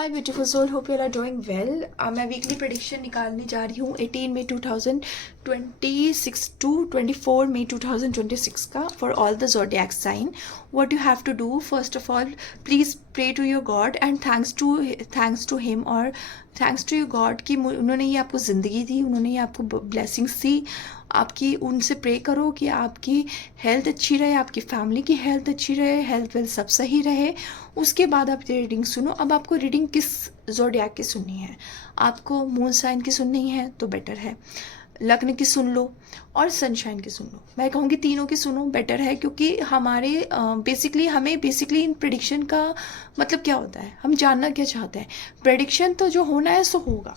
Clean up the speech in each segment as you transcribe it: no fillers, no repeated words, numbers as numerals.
Hi beautiful soul, hope you are doing well. मैं weekly prediction निकालने जा रही हूँ 18 मई 2026 टू 24 मई 2026 का for all the zodiac sign. What you have to do, first of all please pray to your god and thanks to him और thanks to your god कि उन्होंने ये आपको ज़िंदगी दी, उन्होंने ये आपको ब्लेसिंग्स दी। आपकी उनसे प्रे करो कि आपकी हेल्थ अच्छी रहे, आपकी फैमिली की हेल्थ अच्छी रहे, हेल्थ वेल्थ सब सही रहे। उसके बाद आप रीडिंग सुनो। अब आपको रीडिंग किस ज़ोडिएक की सुननी है? आपको मून साइन की सुननी है तो बेटर है, लग्न की सुन लो और सनशाइन की सुन लो। मैं कहूँगी तीनों की सुनो, बेटर है, क्योंकि हमें बेसिकली इन प्रेडिक्शन का मतलब क्या होता है, हम जानना क्या चाहते हैं। प्रेडिक्शन तो जो होना है सो होगा,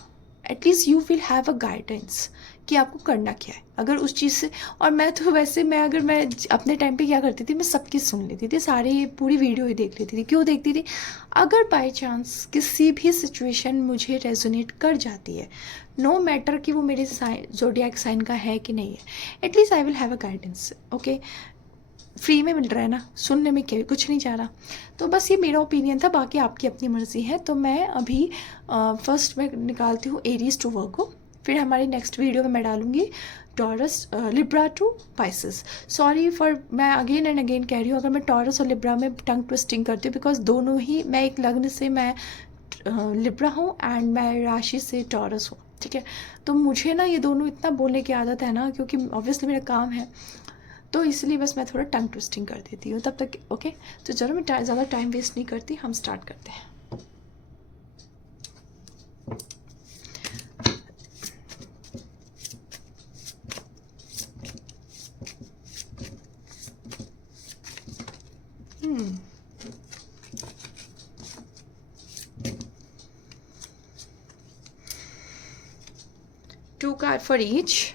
at least you will have a guidance कि आपको करना क्या है अगर उस चीज़ से। और मैं तो वैसे अगर मैं अपने टाइम पे क्या करती थी, मैं सबकी सुन लेती थी, सारी पूरी वीडियो ही देख लेती थी। क्यों देखती थी? अगर बाय चांस किसी भी सिचुएशन मुझे रेजोनेट कर जाती है, नो मैटर कि वो मेरे ज़ोडिएक साइन का है कि नहीं है, at least I will have a guidance. Okay, free में मिल रहा है ना, सुनने में क्या कुछ नहीं जा रहा। तो बस ये मेरा ओपिनियन था, बाकी आपकी अपनी मर्ज़ी है। तो मैं अभी फर्स्ट में निकालती हूँ एरीज टू वर्गो, फिर हमारी नेक्स्ट वीडियो में मैं डालूंगी Taurus Libra to Pisces. Sorry for, मैं अगेन एंड अगेन कह रही हूँ, अगर मैं टॉरस और लिब्रा में टंग ट्विस्टिंग करती हूँ, बिकॉज दोनों ही, मैं एक लग्न से मैं लिब्रा हूँ एंड मैं राशि से टॉरस हूँ, ठीक है। तो मुझे ना ये दोनों इतना बोलने की आदत है ना, क्योंकि ऑब्वियसली मेरा काम है, तो इसलिए बस मैं थोड़ा टंग ट्विस्टिंग कर देती हूँ तब तक। ओके, तो चलो मैं ज़्यादा टाइम वेस्ट नहीं करती, हम स्टार्ट करते हैं। Two card for each.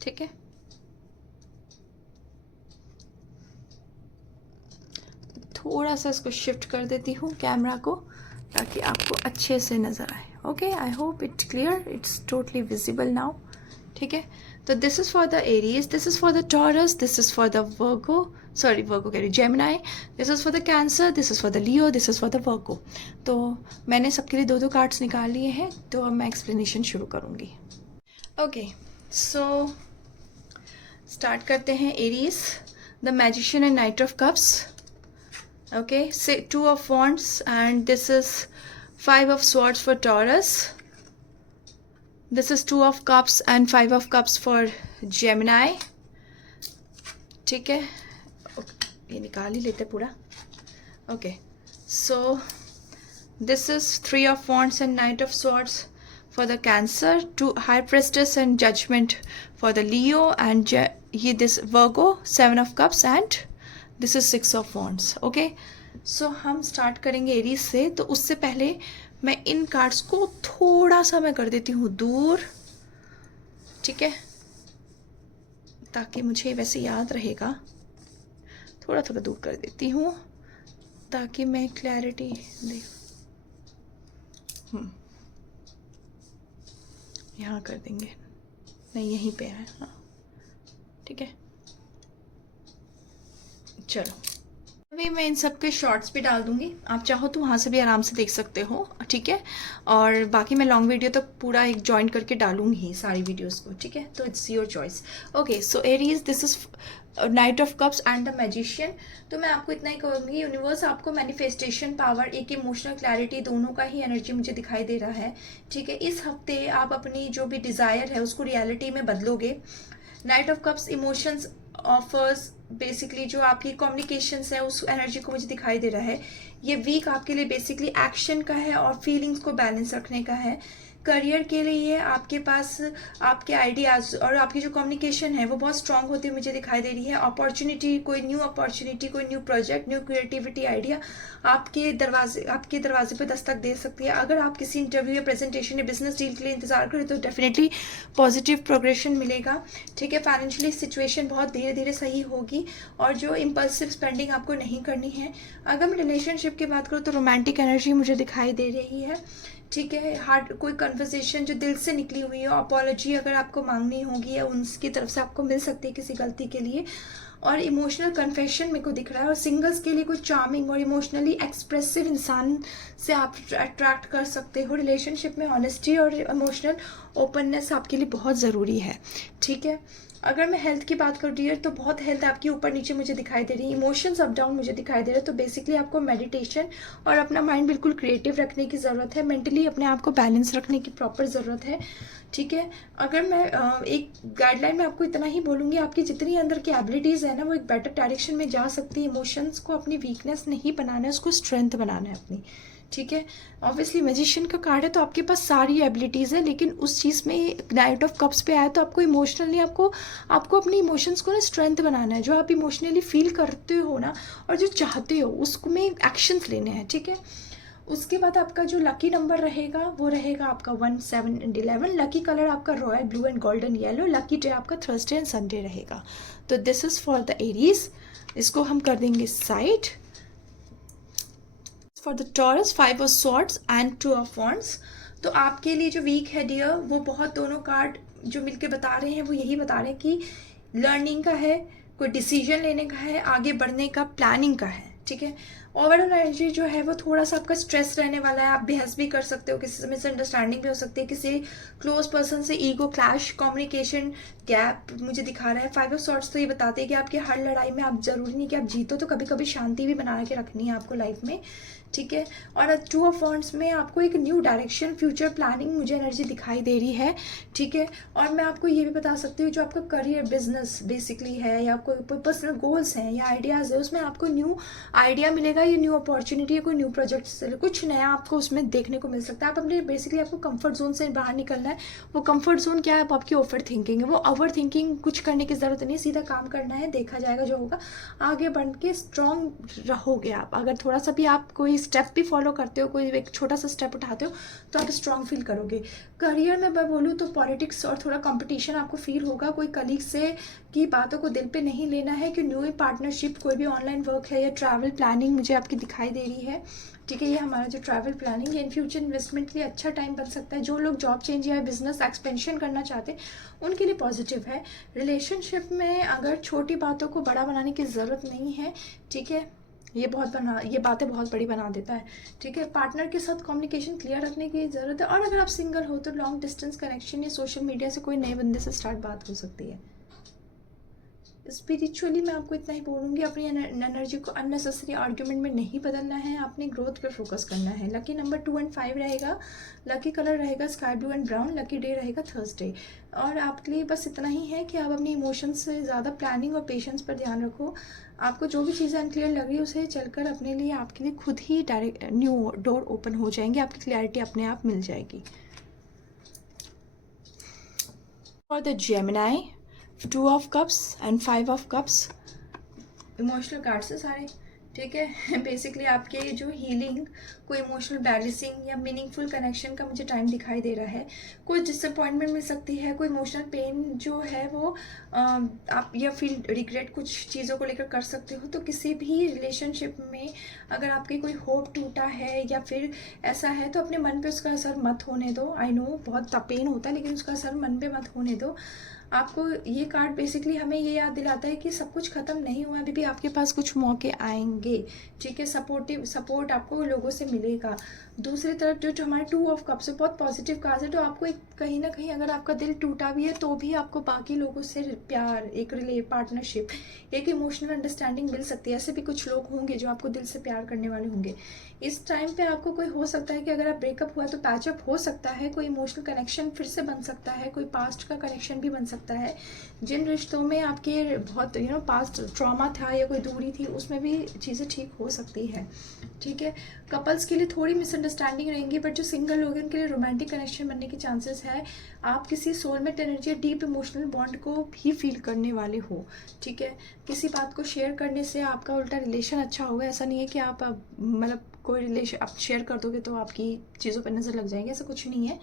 ठीक है, थोड़ा सा इसको शिफ्ट कर देती हूँ कैमरा को, ताकि आपको अच्छे से नज़र आए। Okay, I hope it's clear, it's totally visible now. ठीक है, तो this is for the Aries, this is for the Taurus, this is for the Virgo, sorry Virgo कह रही Gemini, this is for the Cancer, this is for the Leo, this is for the Virgo. तो मैंने सबके लिए दो दो cards निकाल लिए हैं, तो अब मैं एक्सप्लेनेशन शुरू करूँगी। ओके, सो स्टार्ट करते हैं। Aries, the magician and night of cups. Okay, say two of wands and this is five of swords for Taurus. This is two of cups and five of cups for Gemini. ठीक है, ये निकाल ही लेते पूरा। Okay, so this is three of wands and knight of swords for the Cancer, two high priestess and judgment for the Leo, and ये this Virgo, seven of cups and this is six of wands. Okay, so हम start करेंगे Aries से। तो उससे पहले मैं इन cards को थोड़ा सा मैं कर देती हूँ दूर, ठीक है, ताकि मुझे वैसे याद रहेगा। थोड़ा थोड़ा दूर कर देती हूँ ताकि मैं क्लैरिटी दे। यहाँ कर देंगे, नहीं यहीं पे है, हाँ ठीक है। चलो, अभी मैं इन सब के शॉर्ट्स भी डाल दूंगी, आप चाहो तो वहाँ से भी आराम से देख सकते हो, ठीक है। और बाकी मैं लॉन्ग वीडियो तो पूरा एक जॉइन करके डालूंगी सारी वीडियोस को, ठीक है। तो it's your choice. Okay, so Aries, this is night of cups and the magician. तो मैं आपको इतना ही कहूँगी, यूनिवर्स आपको मैनिफेस्टेशन पावर, एक इमोशनल क्लैरिटी, दोनों का ही एनर्जी मुझे दिखाई दे रहा है, ठीक है। इस हफ्ते आप अपनी जो भी डिज़ायर है उसको रियलिटी में बदलोगे। Knight of cups emotions offers, basically जो आपकी कम्युनिकेशंस है उस एनर्जी को मुझे दिखाई दे रहा है। ये वीक आपके लिए बेसिकली एक्शन का है और फीलिंग्स को बैलेंस रखने का है। करियर के लिए आपके पास आपके आइडियाज़ और आपकी जो कम्युनिकेशन है वो बहुत स्ट्रांग होती मुझे दिखाई दे रही है। अपॉर्चुनिटी, कोई न्यू अपॉर्चुनिटी, कोई new project, new creativity idea आपके दरवाजे पे दस्तक दे सकती है। अगर आप किसी इंटरव्यू या प्रेजेंटेशन या बिजनेस डील के लिए इंतजार करें तो डेफिनेटली पॉजिटिव प्रोग्रेशन मिलेगा। ठीक है, फाइनेंशियली सिचुएशन बहुत धीरे धीरे सही होगी और जो इम्पल्सिव स्पेंडिंग आपको नहीं करनी है। अगर मैं रिलेशनशिप की बात करूँ तो रोमांटिक एनर्जी मुझे दिखाई दे रही है। ठीक है, हार्ट कोई कन्वर्सेशन जो दिल से निकली हुई है, अपॉलॉजी अगर आपको मांगनी होगी या उनकी तरफ से आपको मिल सकती है किसी गलती के लिए, और इमोशनल कन्फेशन मेरे को दिख रहा है। और सिंगल्स के लिए कोई चार्मिंग और इमोशनली एक्सप्रेसिव इंसान से आप अट्रैक्ट कर सकते हो। रिलेशनशिप में ऑनेस्टी और इमोशनल ओपननेस आपके लिए बहुत ज़रूरी है। ठीक है, अगर मैं हेल्थ की बात करूँ डियर तो बहुत हेल्थ आपकी ऊपर नीचे मुझे दिखाई दे रही है, इमोशंस अप डाउन मुझे दिखाई दे रहे हैं। तो बेसिकली आपको मेडिटेशन और अपना माइंड बिल्कुल क्रिएटिव रखने की ज़रूरत है, मेंटली अपने आप को बैलेंस रखने की प्रॉपर ज़रूरत है। ठीक है, अगर मैं एक गाइडलाइन में आपको इतना ही बोलूँगी, आपकी जितनी अंदर की एबिलिटीज़ है ना वो एक बेटर डायरेक्शन में जा सकती है। इमोशंस को अपनी वीकनेस नहीं बनाना है, उसको स्ट्रेंथ बनाना है अपनी। ठीक है, ऑब्वियसली मैजिशियन का कार्ड है तो आपके पास सारी एबिलिटीज़ है, लेकिन उस चीज़ में नाइट ऑफ कप्स पे आया तो आपको इमोशनली आपको अपनी इमोशंस को ना स्ट्रेंथ बनाना है। जो आप इमोशनली फील करते हो ना और जो चाहते हो उसमें एक्शंस लेने हैं। ठीक है, उसके बाद आपका जो लकी नंबर रहेगा वो रहेगा आपका 1, 7 एंड 11। लकी कलर आपका royal blue and golden yellow. Lucky day आपका थर्सडे एंड संडे रहेगा। तो this is for the Aries, इसको हम कर देंगे side. For the taurus 5 of swords and 2 of wands. तो आपके लिए जो वीक है डियर वो बहुत, दोनों कार्ड जो मिलके बता रहे हैं वो यही बता रहे हैं कि लर्निंग का है, कोई डिसीजन लेने का है, आगे बढ़ने का, प्लानिंग का है। ठीक है, ओवरऑल एनर्जी जो है वो थोड़ा सा आपका स्ट्रेस रहने वाला है। आप बहस भी कर सकते हो, किसी से मिसअंडरस्टैंडिंग भी हो सकती है, किसी क्लोज पर्सन से ईगो क्लैश, कम्युनिकेशन गैप मुझे दिखा रहा है। 5 ऑफ सॉर्ट्स तो ये बताते हैं कि आपकी हर लड़ाई में आप जरूरी नहीं कि आप जीतो, तो कभी कभी शांति भी बना के रखनी है आपको लाइफ में। ठीक है, और 2 ऑफ वॉन्ड्स में आपको एक न्यू डायरेक्शन, फ्यूचर प्लानिंग मुझे एनर्जी दिखाई दे रही है। ठीक है, और मैं आपको ये भी बता सकती हूँ जो आपका करियर बिजनेस बेसिकली है या कोई पर्सनल गोल्स हैं या आइडियाज़ है, उसमें आपको न्यू आइडिया मिलेगा, ये न्यू अपॉर्चुनिटी है, कोई न्यू प्रोजेक्ट से कुछ नया आपको उसमें देखने को मिल सकता है। आप अपने बेसिकली आपको कंफर्ट जोन से बाहर निकलना है। वो कंफर्ट जोन क्या है? आप आपकी ओवर थिंकिंग है। वो ओवर थिंकिंग कुछ करने की ज़रूरत नहीं, सीधा काम करना है, देखा जाएगा जो होगा। आगे बढ़ के स्ट्रॉन्ग रहोगे आप। अगर थोड़ा सा भी आप कोई स्टेप भी फॉलो करते हो, कोई एक छोटा सा स्टेप उठाते हो तो आप स्ट्रॉन्ग फील करोगे। करियर में मैं बोलूँ तो पॉलिटिक्स और थोड़ा कंपटीशन आपको फील होगा। कोई कलीग से की बातों को दिल पे नहीं लेना है कि न्यू पार्टनरशिप, कोई भी ऑनलाइन वर्क है या ट्रैवल प्लानिंग मुझे आपकी दिखाई दे रही है। ठीक है, ये हमारा जो ट्रैवल प्लानिंग है इन फ्यूचर इन्वेस्टमेंट के लिए अच्छा टाइम बन सकता है। जो लोग जॉब चेंज या बिजनेस एक्सपेंशन करना चाहते हैं उनके लिए पॉजिटिव है। रिलेशनशिप में अगर छोटी बातों को बड़ा बनाने की ज़रूरत नहीं है। ठीक है, ये बातें बहुत बड़ी बना देता है। ठीक है, पार्टनर के साथ कम्युनिकेशन क्लियर रखने की ज़रूरत है। और अगर आप सिंगल हो तो लॉन्ग डिस्टेंस कनेक्शन या सोशल मीडिया से कोई नए बंदे से स्टार्ट बात हो सकती है। स्पिरिचुअली मैं आपको इतना ही बोलूँगी, अपनी एनर्जी को अननेसेसरी आर्ग्यूमेंट में नहीं बदलना है, अपने ग्रोथ पे फोकस करना है। लकी नंबर 2 एंड 5 रहेगा। लकी कलर रहेगा sky blue and brown. Lucky day रहेगा थर्सडे। और आपके लिए बस इतना ही है कि आप अपनी इमोशंस से ज़्यादा प्लानिंग और पेशेंस पर ध्यान रखो। आपको जो भी चीज़ें अनक्लियर लग रही है उसे चलकर अपने लिए, आपके लिए खुद ही डायरेक्ट न्यू डोर ओपन हो जाएंगे, आपकी क्लैरिटी अपने आप मिल जाएगी। For the Gemini 2 of cups and 5 of cups. Emotional cards है सारे। ठीक है, बेसिकली आपके जो हीलिंग, कोई इमोशनल बैलेंसिंग या मीनिंगफुल कनेक्शन का मुझे टाइम दिखाई दे रहा है। कोई डिसअपॉइंटमेंट मिल सकती है, कोई इमोशनल पेन जो है वो आप या फील रिग्रेट कुछ चीज़ों को लेकर कर सकते हो। तो किसी भी रिलेशनशिप में अगर आपकी कोई होप टूटा है या फिर ऐसा है तो अपने मन पे उसका असर मत होने दो। आई नो बहुत पेन होता है, लेकिन उसका असर मन पे मत होने दो। आपको ये कार्ड बेसिकली हमें ये याद दिलाता है कि सब कुछ खत्म नहीं हुआ, अभी भी आपके पास कुछ मौके आएंगे। ठीक है, सपोर्ट आपको लोगों से मिलेगा। दूसरी तरफ जो हमारे 2 ऑफ कप्स है बहुत पॉजिटिव कार्ड है। तो आपको एक कहीं ना कहीं अगर आपका दिल टूटा भी है तो भी आपको बाकी लोगों से प्यार, एक पार्टनरशिप, एक इमोशनल अंडरस्टैंडिंग मिल सकती है। ऐसे भी कुछ लोग होंगे जो आपको दिल से प्यार करने वाले होंगे। इस टाइम पे आपको कोई हो सकता है कि अगर आप ब्रेकअप हुआ तो पैचअप हो सकता है, कोई इमोशनल कनेक्शन फिर से बन सकता है, कोई पास्ट का कनेक्शन भी बन सकता है। सकता है। जिन रिश्तों में आपके बहुत पास्ट ट्रॉमा था या कोई दूरी थी, उसमें भी चीज़ें ठीक हो सकती है। ठीक है, कपल्स के लिए थोड़ी मिसअंडरस्टैंडिंग रहेंगी, बट जो सिंगल लोग हैं उनके लिए रोमांटिक कनेक्शन बनने के चांसेस है। आप किसी soulmate energy, deep emotional bond को भी फील करने वाले हो। ठीक है, किसी बात को शेयर करने से आपका उल्टा रिलेशन अच्छा होगा। ऐसा नहीं है कि आप मतलब कोई रिलेशन आप शेयर कर दोगे तो आपकी चीज़ों पर नज़र लग जाएगी, ऐसा कुछ नहीं है।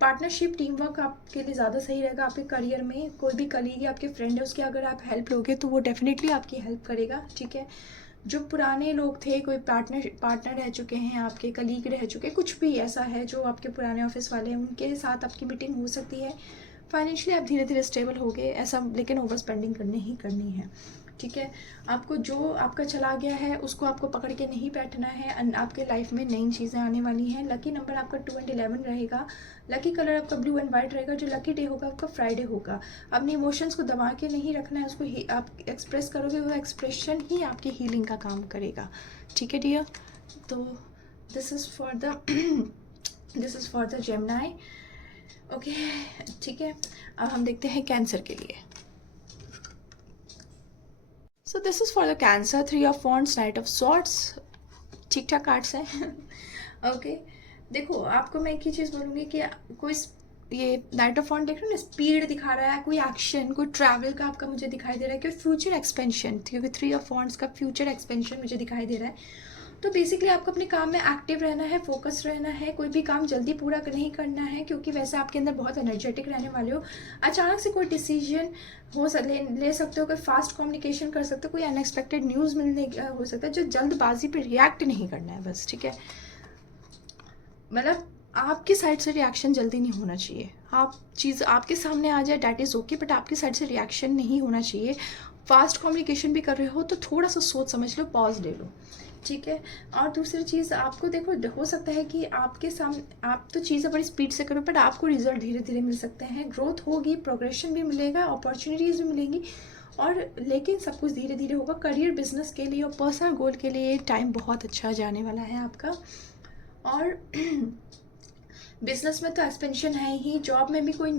पार्टनरशिप, टीम वर्क आपके लिए ज़्यादा सही रहेगा। आपके करियर में कोई भी कलीग या आपके फ्रेंड है, उसकी अगर आप हेल्प लोगे तो वो डेफिनेटली आपकी हेल्प करेगा। ठीक है, जो पुराने लोग थे, कोई पार्टनर रह चुके हैं, आपके कलीग रह चुके, कुछ भी ऐसा है जो आपके पुराने ऑफिस वाले हैं, उनके साथ आपकी मीटिंग हो सकती है। फाइनेंशियली आप धीरे धीरे स्टेबल होगे, ऐसा लेकिन ओवर स्पेंडिंग करनी ही करनी है। ठीक है, आपको जो आपका चला गया है उसको आपको पकड़ के नहीं बैठना है। आपके लाइफ में नई चीज़ें आने वाली हैं। लकी नंबर आपका 2 और 11 रहेगा। लकी कलर आपका ब्लू एंड वाइट रहेगा। जो लकी डे होगा आपका फ्राइडे होगा। अपने इमोशंस को दबा के नहीं रखना है, उसको आप एक्सप्रेस करोगे, वो एक्सप्रेशन ही आपकी हीलिंग का काम करेगा। ठीक है डियर, तो this is for the Gemini. Okay, ठीक है, अब हम देखते हैं कैंसर के लिए। So this is for the cancer, 3 of wands, night of swords, ठीक ठाक कार्ड्स हैं। ओके, देखो आपको मैं एक ही चीज़ बोलूँगी कि कोई ये नाइट ऑफ वॉन्ड देख रहे हो ना, स्पीड दिखा रहा है, कोई एक्शन, कोई ट्रैवल का आपका मुझे दिखाई दे रहा है, कोई फ्यूचर एक्सपेंशन, क्योंकि 3 ऑफ वॉन्ड्स का फ्यूचर एक्सपेंशन मुझे दिखाई दे रहा है। तो बेसिकली आपको अपने काम में एक्टिव रहना है, फोकस रहना है, कोई भी काम जल्दी पूरा नहीं करना है, क्योंकि वैसे आपके अंदर बहुत एनर्जेटिक रहने वाले हो। अचानक से कोई डिसीजन ले सकते हो, कोई फास्ट कम्युनिकेशन कर सकते हो, कोई अनएक्सपेक्टेड न्यूज़ मिलने हो सकता है। जो जल्दबाजी पे रिएक्ट नहीं करना है बस, ठीक है। मतलब आपकी साइड से रिएक्शन जल्दी नहीं होना चाहिए। आप चीज़ आपके सामने आ जाए डैट इज़ ओके, बट आपकी साइड से रिएक्शन नहीं होना चाहिए। फास्ट कम्युनिकेशन भी कर रहे हो तो थोड़ा सा सोच समझ लो, पॉज ले लो। ठीक है, और दूसरी चीज़ आपको देखो, हो सकता है कि आपके सामने आप तो चीज़ें बड़ी स्पीड से करो, बट आपको रिजल्ट धीरे धीरे मिल सकते हैं। ग्रोथ होगी, प्रोग्रेशन भी मिलेगा, अपॉर्चुनिटीज़ भी मिलेंगी, और लेकिन सब कुछ धीरे धीरे होगा। करियर, बिजनेस के लिए और पर्सनल गोल के लिए टाइम बहुत अच्छा जाने वाला है आपका। और बिजनेस में तो एक्सपेंशन है ही, जॉब में भी कोई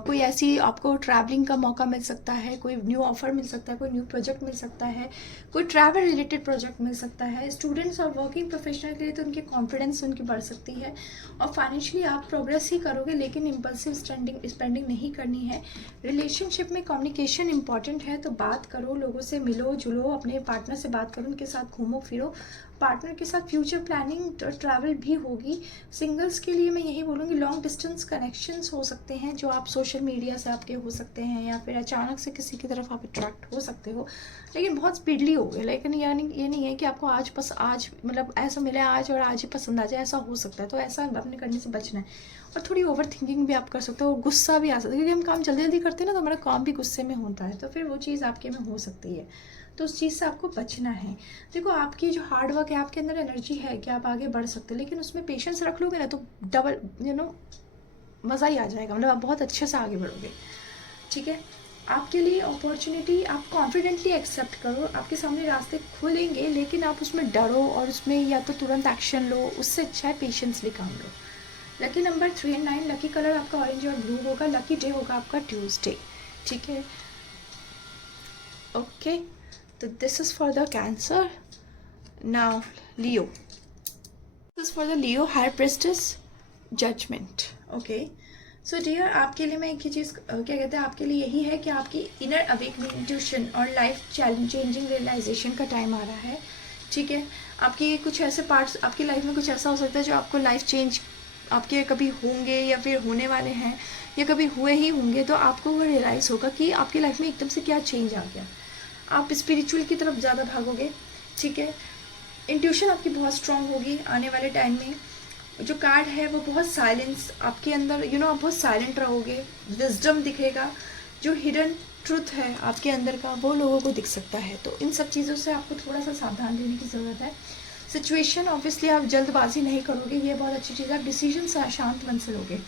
कोई ऐसी आपको ट्रैवलिंग का मौका मिल सकता है, कोई न्यू ऑफर मिल सकता है, कोई न्यू प्रोजेक्ट मिल सकता है, कोई ट्रैवल रिलेटेड प्रोजेक्ट मिल सकता है। स्टूडेंट्स और वर्किंग प्रोफेशनल के लिए तो उनकी कॉन्फिडेंस उनकी बढ़ सकती है, और फाइनेंशियली आप प्रोग्रेस ही करोगे, लेकिन इम्पल्सिव स्पेंडिंग नहीं करनी है। रिलेशनशिप में कम्युनिकेशन इंपॉर्टेंट है, तो बात करो, लोगों से मिलो जुलो, अपने पार्टनर से बात करो, उनके साथ घूमो फिरो। पार्टनर के साथ फ्यूचर प्लानिंग और ट्रैवल भी होगी। सिंगल्स के लिए मैं यही बोलूँगी, लॉन्ग डिस्टेंस कनेक्शंस हो सकते हैं जो आप सोशल मीडिया से आपके हो सकते हैं, या फिर अचानक से किसी की तरफ आप अट्रैक्ट हो सकते हो, लेकिन बहुत स्पीडली हो गए। लेकिन ये नहीं है कि आपको आज मतलब ऐसा मिले आज और आज ही पसंद आ जाए, ऐसा हो सकता है। तो ऐसा अपने करने से बचना है। और थोड़ी ओवर थिंकिंग भी आप कर सकते हो, गुस्सा भी आ सकता है, क्योंकि हम काम जल्दी जल्दी करते हैं ना, तो हमारा काम भी गुस्से में होता है, तो फिर वो चीज़ आपके में हो सकती है। तो उस चीज़ से आपको बचना है। देखो, आपकी जो हार्ड वर्क है, आपके अंदर एनर्जी है कि आप आगे बढ़ सकते हो, लेकिन उसमें पेशेंस रख लोगे ना तो डबल मज़ा ही आ जाएगा, मतलब आप बहुत अच्छे से आगे बढ़ोगे। ठीक है, आपके लिए अपॉर्चुनिटी आप कॉन्फिडेंटली एक्सेप्ट करो, आपके सामने रास्ते खुलेंगे, लेकिन आप उसमें डरो और उसमें या तो तुरंत एक्शन लो, उससे अच्छा है पेशेंसली काम लो। लकी नंबर 3 और 9, लकी कलर आपका ऑरेंज और ब्लू होगा। लकी डे होगा आपका ट्यूसडे। ठीक है, ओके, तो this is for the Cancer. Now Leo, this is for the Leo, high prestige, judgement. Okay, so dear, आपके लिए मैं एक ही चीज़ क्या कहते हैं, आपके लिए यही है कि आपकी इनर अवेकनिंग, इंट्यूशन और लाइफ चेंजिंग रियलाइजेशन का टाइम आ रहा है। ठीक है, आपकी कुछ ऐसे पार्ट्स, आपकी लाइफ में कुछ ऐसा हो सकता है जो आपको लाइफ चेंज आपके कभी होंगे या फिर होने वाले हैं, या कभी हुए ही होंगे, तो आपको वो रियलाइज़ होगा कि आपकी लाइफ में एकदम से क्या चेंज आ गया। आप स्पिरिचुअल की तरफ ज़्यादा भागोगे। ठीक है, इंट्यूशन आपकी बहुत स्ट्रांग होगी आने वाले टाइम में। जो कार्ड है वो बहुत साइलेंस आपके अंदर, आप बहुत साइलेंट रहोगे, विजडम दिखेगा। जो हिडन ट्रुथ है आपके अंदर का, वो लोगों को दिख सकता है। तो इन सब चीज़ों से आपको थोड़ा सा सावधान रहने की ज़रूरत है। सिचुएशन ऑब्वियसली आप जल्दबाजी नहीं करोगे, ये बहुत अच्छी चीज़ है। आप डिसीजन शांत मन से लोगे।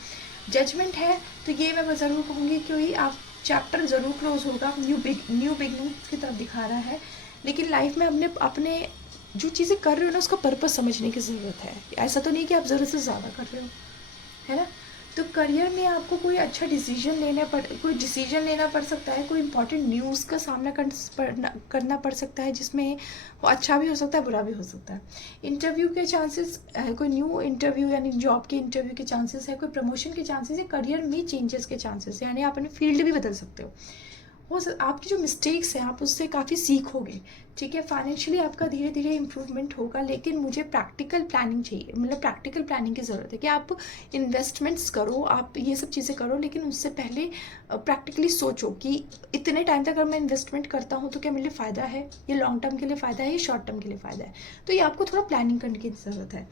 जजमेंट है तो ये मैं ज़रूर कहूँगी, क्योंकि आप चैप्टर ज़रूर क्लोज होगा, न्यू बिगनिंग की तरफ दिखा रहा है। लेकिन लाइफ में अपने जो चीज़ें कर रहे हो ना, उसका पर्पस समझने की ज़रूरत है। ऐसा तो नहीं कि आप ज़रूरत से ज़्यादा कर रहे हो, है ना। तो करियर में आपको कोई अच्छा कोई डिसीजन लेना पड़ सकता है, कोई इंपॉर्टेंट न्यूज़ का सामना करना पड़ सकता है, जिसमें वो अच्छा भी हो सकता है, बुरा भी हो सकता है। इंटरव्यू के चांसेस है, कोई न्यू इंटरव्यू यानी जॉब के इंटरव्यू के चांसेस है, कोई प्रमोशन के चांसेस है, करियर में चेंजेस के चांसेस है, यानी आप अपनी फील्ड भी बदल सकते हो। आपकी जो मिस्टेक्स हैं आप उससे काफ़ी सीखोगे, ठीक है। फाइनेंशियली आपका धीरे धीरे इम्प्रूवमेंट होगा, लेकिन मुझे प्रैक्टिकल प्लानिंग चाहिए, मतलब प्रैक्टिकल प्लानिंग की ज़रूरत है कि आप इन्वेस्टमेंट्स करो, आप ये सब चीज़ें करो, लेकिन उससे पहले प्रैक्टिकली सोचो कि इतने टाइम तक अगर मैं इन्वेस्टमेंट करता हूँ तो क्या मेरे लिए फ़ायदा है, ये लॉन्ग टर्म के लिए फ़ायदा है, ये शॉर्ट टर्म के लिए फ़ायदा है। तो ये आपको थोड़ा प्लानिंग करने की ज़रूरत है।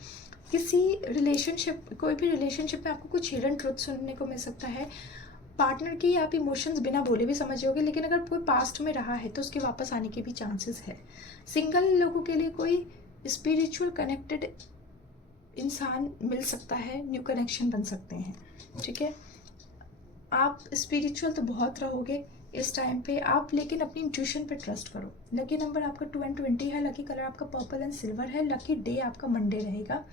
कोई भी रिलेशनशिप में आपको कुछ हिडन ट्रुथ सुनने को मिल सकता है। पार्टनर की आप इमोशंस बिना बोले भी समझ जाओगे, लेकिन अगर कोई पास्ट में रहा है तो उसके वापस आने के भी चांसेस है। सिंगल लोगों के लिए कोई स्पिरिचुअल कनेक्टेड इंसान मिल सकता है, न्यू कनेक्शन बन सकते हैं, ठीक है। आप स्पिरिचुअल तो बहुत रहोगे इस टाइम पे आप, लेकिन अपनी इंट्यूशन पे ट्रस्ट करो। लकी नंबर आपका 2 and 20 है, लकी कलर आपका पर्पल एंड सिल्वर है, लकी डे आपका मंडे रहेगा।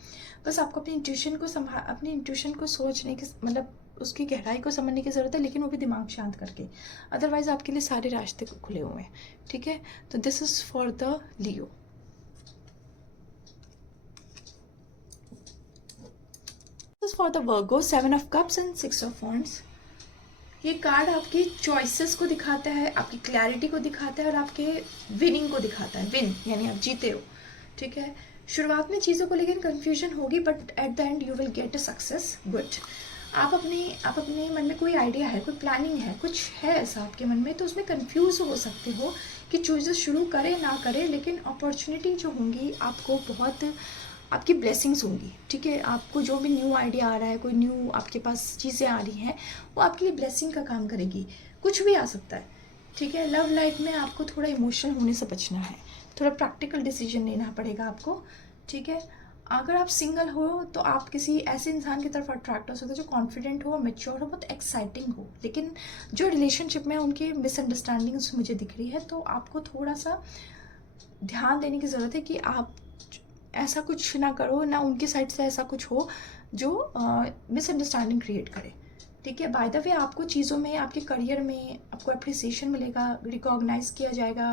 बस आपको अपनी इंट्यूशन को सोचने की, मतलब उसकी गहराई को समझने की ज़रूरत है, लेकिन वो भी दिमाग शांत करके। अदरवाइज़ आपके लिए सारे रास्ते खुले हुए हैं, ठीक है। तो this is for the Leo. This is for the Virgo, 7 of Cups and 6 of Wands। ये कार्ड आपकी चॉइसेस को दिखाता है, आपकी क्लैरिटी को दिखाता है और आपके विनिंग को दिखाता है। विन यानी आप जीते हो, ठीक है। शुरुआत में चीज़ों को लेकर कन्फ्यूजन होगी, but at the end you will get a success. Good. आप अपने मन में कोई आइडिया है, कोई प्लानिंग है, कुछ है ऐसा आपके मन में, तो उसमें कंफ्यूज हो सकते हो कि चीज़ें शुरू करें ना करें, लेकिन अपॉर्चुनिटी जो होंगी आपको बहुत, आपकी ब्लेसिंग्स होंगी, ठीक है। आपको जो भी न्यू आइडिया आ रहा है, कोई न्यू आपके पास चीज़ें आ रही हैं, वो आपके लिए ब्लेसिंग का काम करेगी। कुछ भी आ सकता है, ठीक है। लव लाइफ में आपको थोड़ा इमोशनल होने से बचना है, थोड़ा प्रैक्टिकल डिसीजन लेना पड़ेगा आपको, ठीक है। अगर आप सिंगल हो तो आप किसी ऐसे इंसान की तरफ अट्रैक्ट हो सकते हो जो कॉन्फिडेंट हो और मैच्योर हो, बहुत एक्साइटिंग हो, लेकिन जो रिलेशनशिप में उनकी मिसअंडरस्टैंडिंग्स मुझे दिख रही है, तो आपको थोड़ा सा ध्यान देने की ज़रूरत है कि आप ऐसा कुछ ना करो, ना उनकी साइड से ऐसा कुछ हो जो मिसअंडरस्टैंडिंग क्रिएट करे, ठीक है। बाय द वे आपको चीज़ों में, आपके करियर में आपको अप्रिसिएशन मिलेगा, रिकॉग्नाइज किया जाएगा,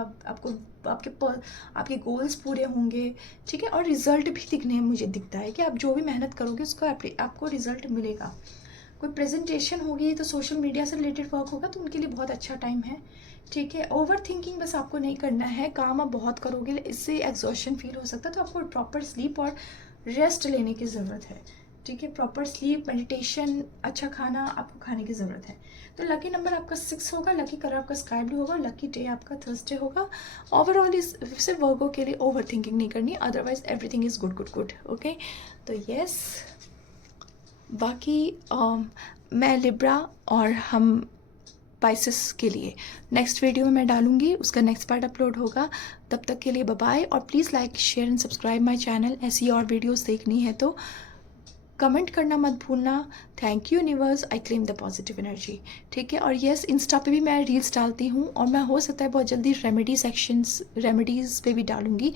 आपके गोल्स पूरे होंगे, ठीक है। और रिजल्ट भी दिखने मुझे दिखता है कि आप जो भी मेहनत करोगे उसका आपको रिजल्ट मिलेगा। कोई प्रेजेंटेशन होगी तो सोशल मीडिया से रिलेटेड वर्क होगा तो उनके लिए बहुत अच्छा टाइम है, ठीक है। ओवर थिंकिंग बस आपको नहीं करना है, काम आप बहुत करोगे इससे एग्जॉशन फील हो सकता है, तो आपको प्रॉपर स्लीप और रेस्ट लेने की ज़रूरत है, ठीक है। प्रॉपर स्लीप, मेडिटेशन, अच्छा खाना आपको खाने की ज़रूरत है। तो लकी नंबर आपका 6 होगा, लकी कलर आपका स्काई ब्लू होगा, लकी डे आपका थर्सडे होगा। ओवरऑल सिर्फ वर्गों के लिए ओवर थिंकिंग नहीं करनी, otherwise everything is good good good, okay. तो यस, बाकी मैं लिब्रा और हम पाइसेस के लिए नेक्स्ट वीडियो में मैं डालूंगी, उसका नेक्स्ट पार्ट अपलोड होगा। तब तक के लिए बाय बाय, और please like share and subscribe my channel. ऐसी और वीडियोस देखनी है तो कमेंट करना मत भूलना। Thank you universe, I claim the positive energy, ठीक है। और येस, इंस्टा पे भी मैं रील्स डालती हूँ, और मैं हो सकता है बहुत जल्दी रेमेडीज़ पे भी डालूँगी,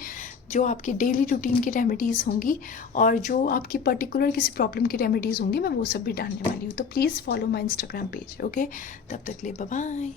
जो आपके डेली रूटीन की रेमेडीज़ होंगी और जो आपकी पर्टिकुलर किसी प्रॉब्लम की रेमेडीज़ होंगी, मैं वो सब भी डालने वाली हूँ। तो please follow my Instagram page, okay. तब तक के लिए बाय बाय।